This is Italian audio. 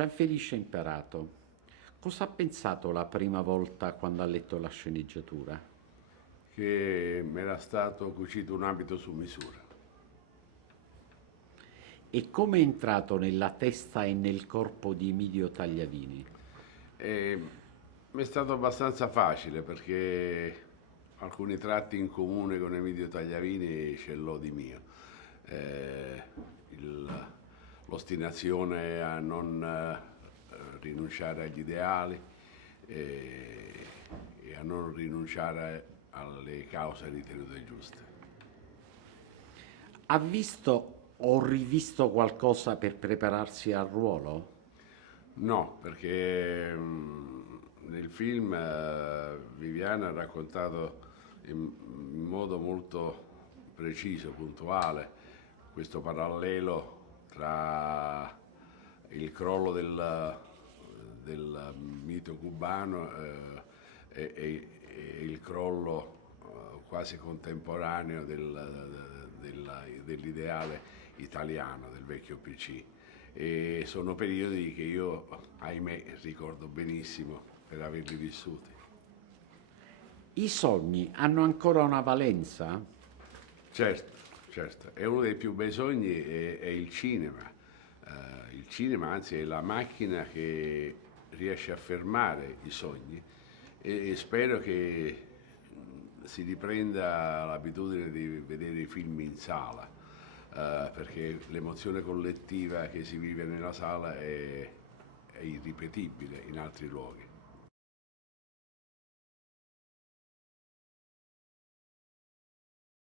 Gianfelice Imperato, cosa ha pensato la prima volta quando ha letto la sceneggiatura? Che mi era stato cucito un abito su misura. E come è entrato nella testa e nel corpo di Emilio Tagliavini? E mi è stato abbastanza facile perché alcuni tratti in comune con Emilio Tagliavini ce l'ho di mio. Eh, il- L'ostinazione a non rinunciare agli ideali e, e a non rinunciare alle cause ritenute giuste. Ha visto o rivisto qualcosa per prepararsi al ruolo? No, perché nel film Viviana ha raccontato in modo molto preciso, puntuale, questo parallelo tra il crollo del mito cubano e il crollo quasi contemporaneo dell'ideale italiano, del vecchio PC. E sono periodi che io, ahimè, ricordo benissimo per averli vissuti. I sogni hanno ancora una valenza? Certo, certo, è uno dei più bei sogni è il cinema. Il cinema, anzi, è la macchina che riesce a fermare i sogni e spero che si riprenda l'abitudine di vedere i film in sala, perché l'emozione collettiva che si vive nella sala è irripetibile in altri luoghi.